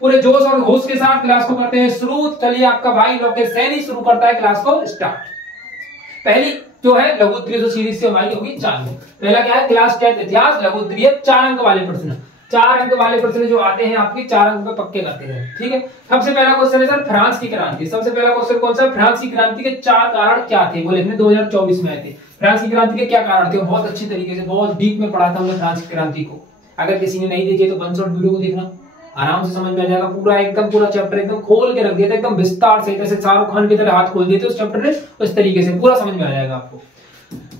पूरे जोश और होश के साथ क्लास को करते हैं शुरू। चलिए आपका भाई लोकेश सैनी शुरू करता है क्लास को स्टार्ट। पहली जो है लघु उत्तरीय जो सीरीज से हमारी होगी चालू। पहला क्या है, क्लास 10 इतिहास लघु उत्तरीय 4 अंक वाले प्रश्न। 4 अंक वाले प्रश्न जो आते हैं आपके 4 अंक पे पक्के करते हैं। ठीक है, सबसे पहला क्वेश्चन है सर फ्रांस की क्रांति। सबसे पहला क्वेश्चन कौन सा, फ्रांस की क्रांति के 4 कारण क्या थे, वो लिखने 2024 में आए थे। फ्रांस की क्रांति के क्या कारण थे, बहुत अच्छी तरीके से बहुत डीप में पढ़ा था हमने फ्रांस की क्रांति को। अगर किसी ने नहीं देखी तो वन शॉट वीडियो को देखना, आराम से समझ में आ जाएगा। पूरा एकदम पूरा चैप्टर एकदम खोल के रख दिया था, एकदम विस्तार से, जैसे शाहरुख खान की तरह हाथ खोल दिए थे उस चैप्टर ने, उस तरीके से पूरा समझ में आ जाएगा आपको।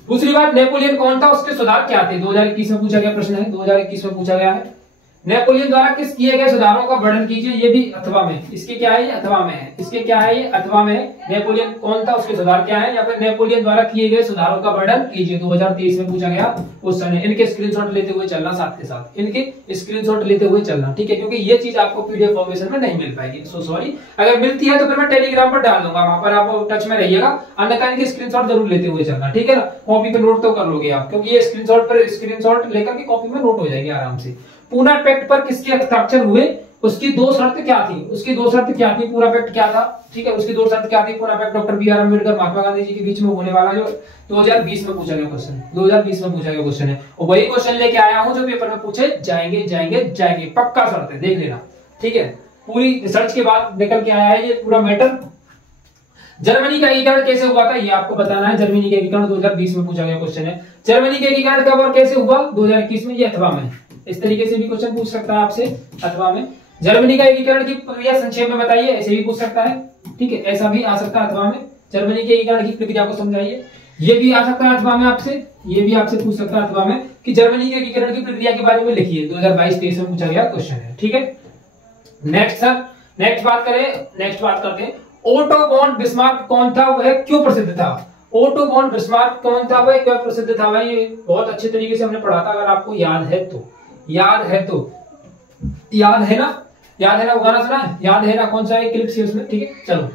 दूसरी बात, नेपोलियन कौन था, उसके सुधार क्या थे, 2021 में पूछा गया प्रश्न है, 2021 में पूछा गया है। नेपोलियन द्वारा किस किए गए सुधारों का वर्णन कीजिए, ये भी अथवा में, इसके क्या है, ये अथवा में है, इसके क्या है, ये अथवा में है। नेपोलियन कौन था, उसके सुधार क्या है, या फिर नेपोलियन द्वारा किए गए सुधारों का वर्णन कीजिए, 2023 में पूछा गया क्वेश्चन है। इनके स्क्रीनशॉट लेते हुए चलना, साथ के साथ इनके स्क्रीनशॉट लेते हुए चलना, ठीक है, क्योंकि ये चीज आपको पीडीएफ फॉर्मेशन में नहीं मिल पाएगी, सो सॉरी। अगर मिलती है तो फिर मैं टेलीग्राम पर डाल दूंगा, वहां पर आप टच में रहिएगा, अन्यथा इनके स्क्रीनशॉट जरूर लेते हुए चलना, ठीक है ना। कॉपी पे नोट तो कर लोगे आप, क्योंकि ये स्क्रीनशॉट लेकर के कॉपी में नोट हो जाएगी आराम से। पूना पैक्ट पर किसके हस्ताक्षर हुए, उसकी 2 शर्त क्या थी, उसकी 2 शर्त क्या थी, पूरा पैक्ट क्या था, ठीक है, उसकी 2 शर्त क्या थी। पूरा pact doctor B R. Ambedkar Mahatma Gandhi ji के बीच में होने वाला जो 2020 में पूछा गया क्वेश्चन, 2020 में पूछा गया क्वेश्चन है, और वही क्वेश्चन लेके आया हूं जो पेपर में पूछे जाएंगे, पक्का शर्त है, देख लेना, ठीक है। पूरी रिसर्च के बाद निकल के आया है ये पूरा मैटर। जर्मनी का एकीकरण कैसे हुआ था, ये आपको बताना है। जर्मनी का एकीकरण 2020 में पूछा गया क्वेश्चन है। जर्मनी का एकीकरण कब और कैसे हुआ, 2021 में, ये अथवा में। इस तरीके से भी क्वेश्चन पूछ सकता है आपसे अथवा में। जर्मनी का एकीकरण की प्रक्रिया संक्षेप में बताइए, ऐसे भी पूछ सकता है, ठीक है, ऐसा भी आ सकता है अथवा में। जर्मनी के एकीकरण की प्रक्रिया को समझाइए, ये भी आ सकता है अथवा में आपसे, ये भी आपसे पूछ सकता है अथवा में कि जर्मनी के एकीकरण की प्रक्रिया के बारे में लिखिए, 2022-23 में पूछा गया क्वेश्चन है, ठीक है। नेक्स्ट बात करते हैं ओटो वॉन बिस्मार्क कौन था, वह क्यों प्रसिद्ध था। ओटो वॉन बिस्मार्क कौन था, वह क्यों प्रसिद्ध था, भाई ये बहुत अच्छे तरीके से हमने पढ़ा था, अगर आपको याद है ना, वो गाना सुना है, याद है ना, कौन सा है क्लिप से उसमें, ठीक है। चलो,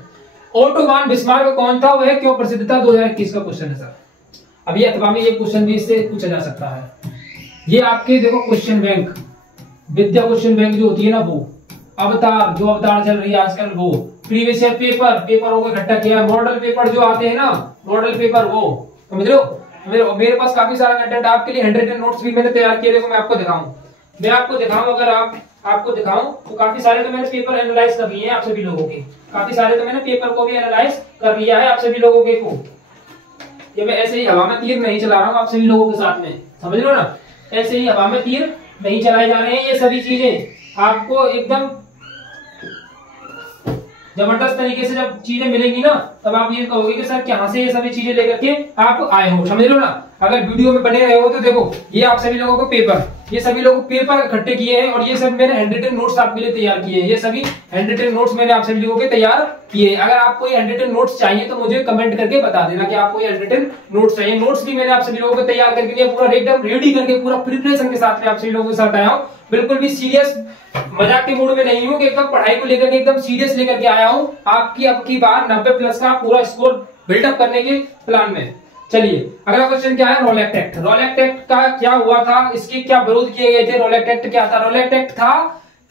ओटो वॉन बिस्मार्क कौन था, वह क्यों प्रसिद्ध था, 2021 का क्वेश्चन है सर। अभी अथवा में ये क्वेश्चन भी इससे पूछा जा सकता है। ये आपके देखो क्वेश्चन बैंक, विद्या क्वेश्चन बैंक जो होती है ना, वो अवतार, जो अवतार चल रही है आजकल, वो प्रीवियस ईयर पेपरों को इकट्ठा किया है। मॉडल पेपर जो आते हैं ना, मॉडल पेपर, वो समझ लो। मेरे पास काफी सारा कंटेंट आपके लिए, 100 नोट्स भी मैंने तैयार किए, देखो मैं आपको दिखाऊं, अगर आपको दिखाऊं तो काफी सारे तो मैंने पेपर एनालाइज कर लिए हैं आप सभी लोगों के, काफी सारे तो मैंने पेपर को भी एनालाइज कर लिया है आप सभी लोगों के को। ये मैं ऐसे ही हवा में तीर नहीं चला रहा हूँ आप सभी लोगों के साथ में, समझ लो ना, ऐसे ही हवा में तीर नहीं चलाए जा रहे हैं। ये सभी चीजें आपको एकदम जबरदस्त तरीके से जब चीजें मिलेंगी ना, तब आप ये कहोगे कि सर कहां से ये सभी चीजें लेकर के आप आए हो, समझ लो ना। अगर वीडियो में बने रहे हो तो देखो, ये आप सभी लोगों को पेपर, ये सभी लोग पेपर इकट्ठे किए हैं, और ये सब मैंने हैंडरिटन नोट्स आपके लिए तैयार किए हैं। ये सभी हैंडरिटन नोट्स मैंने आप सभी लोगों के तैयार किए। अगर आपको ये हैंडरिटन नोट्स चाहिए तो मुझे कमेंट करके बता देना कि आपको ये हैंडरिटन नोट्स चाहिए। नोट्स भी मैंने आप सभी लोगों को तैयार करके दिया, पूरा एकदम रेडी करके, पूरा प्रिपरेशन के साथ में आप सभी लोगों के साथ आया हूँ। बिल्कुल भी सीरियस मजाक के मूड में नहीं हूँ, कि एकदम पढ़ाई को लेकर के एकदम सीरियस लेकर के आया हूँ। आपकी अब की बार 90+ का पूरा स्कोर बिल्डअप करने के प्लान में। चलिए अगला क्वेश्चन क्या है, रोलेक्ट एक्ट। रोलेक्ट एक्ट का क्या हुआ था, इसके क्या विरोध किए गए थे। रोलेक्ट एक्ट क्या था, रोलेक्ट एक्ट था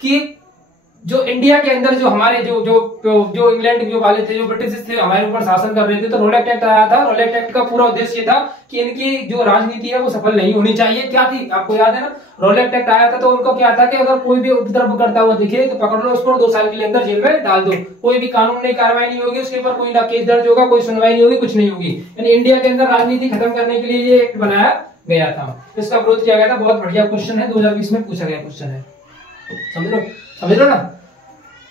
कि जो इंडिया के अंदर जो हमारे जो इंग्लैंड जो वाले थे, जो ब्रिटिश थे, हमारे ऊपर शासन कर रहे थे, तो रोलेक्ट एक्ट आया था। रोलेक्ट एक्ट का पूरा उद्देश्य ये था कि इनकी जो राजनीति है वो सफल नहीं होनी चाहिए। क्या थी आपको याद है ना, रोलेक्ट एक्ट आया था तो उनको क्या था कि अगर कोई भी उपद्रव करता हुआ दिखे तो पकड़ लो उसको, 2 साल के लिए अंदर जेल में डाल दो। कोई भी कानूनी कार्रवाई नहीं होगी उसके ऊपर, कोई ना केस दर्ज होगा, कोई सुनवाई नहीं होगी, कुछ नहीं होगी। यानी इंडिया के अंदर राजनीति खत्म करने के लिए ये एक्ट बनाया गया था, इसका विरोध किया गया था। बहुत बढ़िया क्वेश्चन है, 2020 में पूछा गया क्वेश्चन है, समझ लो ना।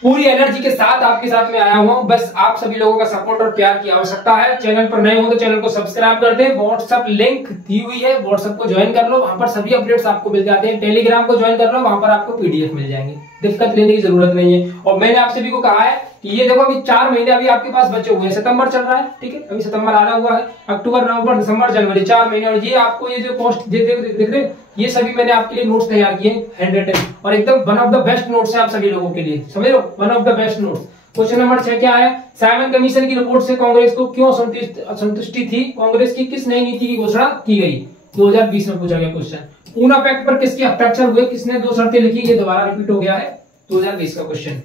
पूरी एनर्जी के साथ आपके साथ में आया हुआ हूं, बस आप सभी लोगों का सपोर्ट और प्यार की आवश्यकता है। चैनल पर नए हो तो चैनल को सब्सक्राइब कर दें, व्हाट्सएप लिंक दी हुई है, व्हाट्सएप को ज्वाइन कर लो, वहां पर सभी अपडेट्स आपको मिल जाते हैं। टेलीग्राम को ज्वाइन कर लो, वहां पर आपको पीडीएफ मिल जाएंगे, दिक्कत लेने की जरूरत नहीं है। और मैंने आप सभी को कहा है कि ये देखो अभी 4 महीने अभी आपके पास बचे हुए हैं, सितंबर चल रहा है, ठीक है, अभी सितंबर आना हुआ है, अक्टूबर, नवंबर, दिसंबर, जनवरी, 4 महीने। और ये आपको ये जो पोस्ट देख रहे, ये सभी मैंने आपके लिए नोट्स तैयार किए, हैंडरिटन, और एकदम one of the best notes है आप सभी लोगों के लिए, समझ लो, one of the best notes. Question number 6 क्या है, साइमन कमीशन की रिपोर्ट से कांग्रेस को क्यों असंतुष्टि थी, कांग्रेस की किस नई नीति की घोषणा की गई, 2020 में पूछा गया क्वेश्चन। पूना पैक्ट पर किसके हस्ताक्षर हुए, किसने 2 शर्तें लिखी, ये दोबारा रिपीट हो गया है, 2020 का क्वेश्चन।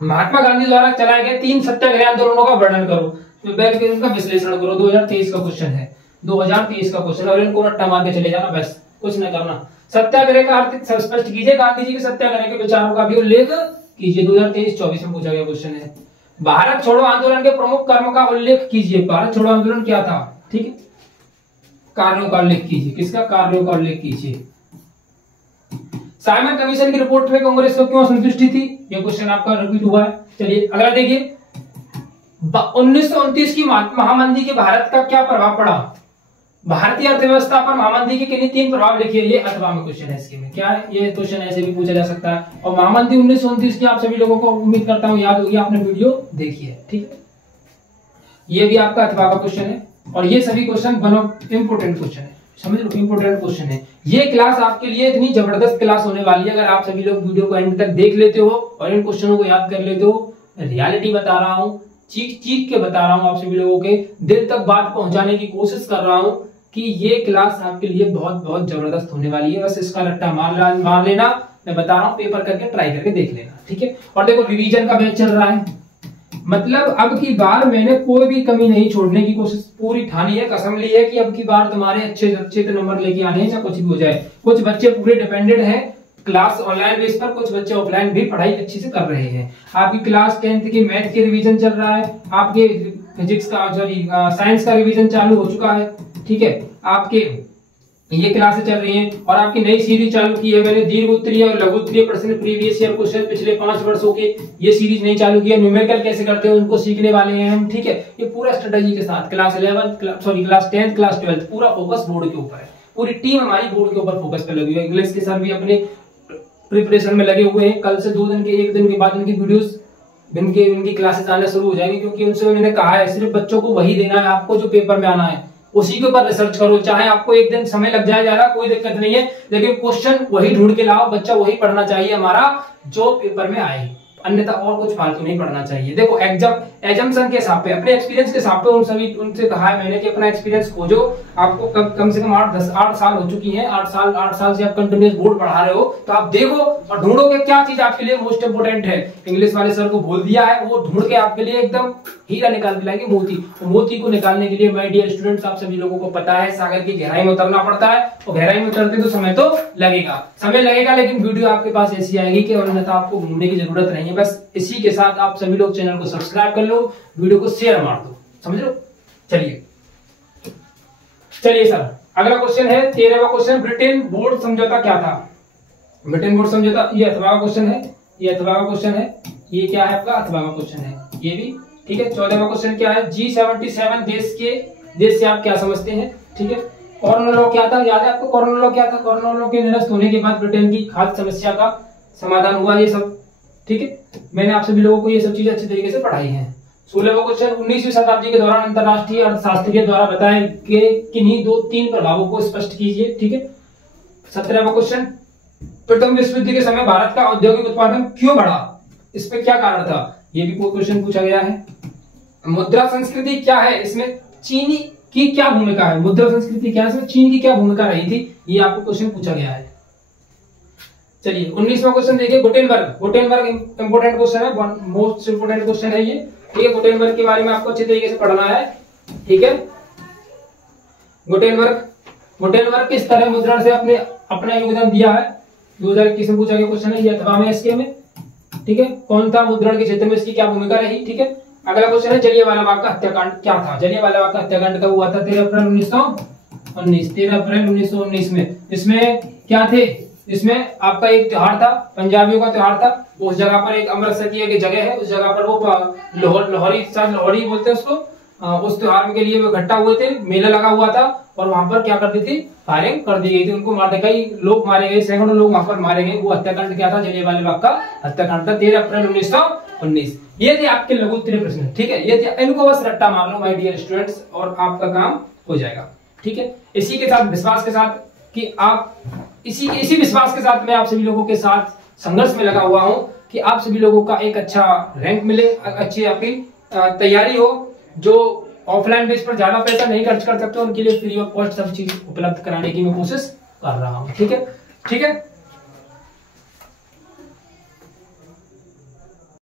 महात्मा गांधी द्वारा चलाए गए 3 सत्याग्रह आंदोलनों का वर्णन करो, तो इनका विश्लेषण करो। 2023 का क्वेश्चन है, 2023 का क्वेश्चन, और इनको रट्टा मार के चले जाना, बस कुछ न करना। सत्याग्रह का अर्थ स्पष्ट कीजिए, गांधी जी के सत्याग्रह के विचारों का भी उल्लेख कीजिए। 2023-24 में पूछा गया क्वेश्चन है। भारत छोड़ो आंदोलन के प्रमुख कर्म का उल्लेख कीजिए। भारत छोड़ो आंदोलन क्या था, ठीक है, कार्यों का उल्लेख कीजिए। किसका? कार्यों का उल्लेख कीजिए। साइमन कमीशन की रिपोर्ट में कांग्रेस को क्यों असंतुष्टि थी, यह क्वेश्चन आपका रिपीट हुआ है। चलिए अगला देखिए, 1929 की महामंदी के भारत का क्या प्रभाव पड़ा? भारतीय अर्थव्यवस्था पर महामंदी के किन्हीं 3 प्रभाव लिखिए। ये अथवा में क्वेश्चन है, इसके में क्या है, ये क्वेश्चन ऐसे भी पूछा जा सकता है। और महामंदी 1929 की आप सभी लोगों को उम्मीद करता हूं याद होगी, आपने वीडियो देखी है, ठीक है। ये भी आपका अथवा का क्वेश्चन है, और ये सभी question one of important question है, समझ लो, इंपोर्टेंट क्वेश्चन है। ये क्लास आपके लिए इतनी जबरदस्त क्लास होने वाली है, अगर आप सभी लोग वीडियो को एंड तक देख लेते हो और इन क्वेश्चनों को याद कर लेते हो। रियलिटी बता रहा हूं, चीख चीख के बता रहा हूं, आप सभी लोगों के दिल तक बात पहुंचाने की कोशिश कर रहा हूं कि ये क्लास आपके लिए बहुत बहुत जबरदस्त होने वाली है। बस इसका रट्टा मार लेना, मैं बता रहा हूं, पेपर करके ट्राई करके देख लेना, ठीक है। और देखो रिवीजन का बैच चल रहा है, मतलब अब की बार मैंने कोई भी कमी नहीं छोड़ने की कोशिश पूरी ठानी है, कसम ली है कि अब की बार तुम्हारे अच्छे नंबर लेके आने हैं, चाहे कुछ भी हो जाए। कुछ बच्चे पूरे डिपेंडेंट हैं क्लास ऑनलाइन बेस पर, कुछ बच्चे ऑफलाइन भी पढ़ाई अच्छी से कर रहे हैं। आपकी क्लास 10th की मैथ की रिवीजन चल रहा है, आपके फिजिक्स का साइंस का रिवीजन चालू हो चुका है, ठीक है। आपके ये क्लासेस चल रही हैं, और आपकी नई सीरीज चालू की है मैंने, दीर्घ उत्तरीय और लघु उत्तरीय प्रश्न प्रीवियस ईयर क्वेश्चन पिछले 5 वर्षों के, ये सीरीज नहीं चालू की है। न्यूमेरिकल कैसे करते हैं उनको सीखने वाले हैं हम, ठीक है। ये पूरा स्ट्रेटजी के साथ क्लास 10th, क्लास 12 पूरा फोकस बोर्ड के ऊपर है, पूरी टीम हमारी बोर्ड के ऊपर फोकस पे लगी हुई है। इंग्लिश के सर भी अपने प्रिपरेशन में लगे हुए हैं। कल से 2 दिन के, 1 दिन के बाद इनकी वीडियोस, इनकी क्लासेस आना शुरू हो जाएंगी, क्योंकि उनसे मैंने कहा है सिर्फ बच्चों को वही देना है, आपको जो पेपर में आना है उसी के ऊपर रिसर्च करो। चाहे आपको 1 दिन समय लग जाए ज्यादा, कोई दिक्कत नहीं है, लेकिन क्वेश्चन वही ढूंढ के लाओ, बच्चा वही पढ़ना चाहिए हमारा जो पेपर में आए, अन्यथा और कुछ फालतू नहीं पढ़ना चाहिए। देखो एजम्पशन के हिसाब पे, अपने एक्सपीरियंस के हिसाब पे उनसे कहा है मैंने कि अपना एक्सपीरियंस खोजो। आपको कम से कम 8 साल हो चुकी है, 8 साल से आप कंटिन्यूअस बोर्ड पढ़ा रहे हो, तो आप देखो और ढूंढोगे क्या चीज आपके लिए मोस्ट इंपोर्टेंट है। इंग्लिश वाले सर को बोल दिया है, वो ढूंढ के आपके लिए एकदम हीरा निकाल के लाएंगे, मोती। तो मोती को निकालने के लिए माय डियर स्टूडेंट्स, आप सभी लोगों को पता है सागर की गहराई में उतरना पड़ता है, और गहराई में उतरते तो समय तो लगेगा, लेकिन वीडियो आपके पास ऐसी आएगी कि अन्यथा आपको ढूंढने की जरूरत नहीं है। बस इसी के साथ आप सभी लोग चैनल को सब्सक्राइब कर लो, वीडियो को शेयर मार दो, समझ लो। चलिए सर, अगला क्वेश्चन है 13वां क्वेश्चन, ब्रिटेन बोर्ड समझौता क्या था? ब्रिटेन बोर्ड समझौता, ये अथवा का क्वेश्चन है, ये अथवा का क्वेश्चन है, ये क्या है आपका अथवा का क्वेश्चन है, ये भी ठीक है। 14वां क्वेश्चन क्या है? G77 देश से आप क्या समझते हैं, ठीक है। कोरोना लॉ क्या था, याद है आपको कोरोना लॉ क्या था? कोरोना लॉ के निरस्त होने के बाद ब्रिटेन की खाद्य समस्या का समाधान हुआ, ये सब ठीक है। मैंने आप सभी लोगों को ये सब चीजें अच्छी तरीके से पढ़ाई है। 16वां क्वेश्चन, 19वीं शताब्दी के दौरान अंतरराष्ट्रीय अर्थशास्त्रियों द्वारा बताए गए किन्हीं 2-3 प्रभावों को स्पष्ट कीजिए, ठीक है। 17वां क्वेश्चन, प्रथम विश्व युद्ध के समय भारत का औद्योगिक उत्पादन क्यों बढ़ा, इस पे क्या कारण था, ये भी कोई क्वेश्चन पूछा गया है। मुद्रा संस्कृति क्या है, इसमें चीनी की क्या भूमिका है, मुद्रा संस्कृति क्या है, इसमें चीन की क्या भूमिका रही थी, ये आपको क्वेश्चन पूछा गया है। चलिए 19वां क्वेश्चन देखिए, गुटेनबर्ग इंपोर्टेंट क्वेश्चन है, मोस्ट इंपोर्टेंट क्वेश्चन है ये, ठीक है। गुटेनबर्ग के बारे में आपको अच्छे तरीके से पढ़ना है, ठीक है। गुटेनबर्ग किस तरह मुद्रण से अपना योगदान दिया है, 2021 में पूछा गया क्वेश्चन है ये, अथवा में इसके में, ठीक है। कौन था मुद्रण के क्षेत्र में, इसकी क्या भूमिका रही, ठीक है। अगला क्वेश्चन है जलियांवाला का हत्याकांड क्या था, जलियांवाला का हत्याकांड कब हुआ था? 13 अप्रैल 1919 में। इसमें क्या थे, इसमें आपका एक त्योहार था, पंजाबियों का त्योहार था। उस जगह पर एक अमृतसर की एक जगह है, उस जगह पर वो लोहड़ी बोलते हैं उसको, उस त्योहार के लिए वो इकट्ठा हुए थे, मेला लगा हुआ था, और वहां पर क्या कर दी थी, फायरिंग कर दी गई थी, उनको मारते, कई लोग मारे गए, सैकड़ों लोग वहां पर मारे गए। वो हत्याकांड क्या था? जलियांवाला बाग का हत्याकांड था, 13 अप्रैल 1919। ये थे आपके लघु उत्तरीय प्रश्न, ठीक है। ये थे, इनको बस रट्टा मार लो माय डियर स्टूडेंट्स, और आपका काम हो जाएगा, ठीक है। इसी के साथ, विश्वास के साथ कि आप इसी विश्वास के साथ मैं आप सभी लोगों के साथ संघर्ष में लगा हुआ हूं कि आप सभी लोगों का एक अच्छा रैंक मिले, अच्छी आपकी तैयारी हो। जो ऑफलाइन बेस पर ज्यादा पैसा नहीं खर्च कर सकते उनके लिए फ्री ऑफ कॉस्ट सब चीज उपलब्ध कराने की मैं कोशिश कर रहा हूं, ठीक है।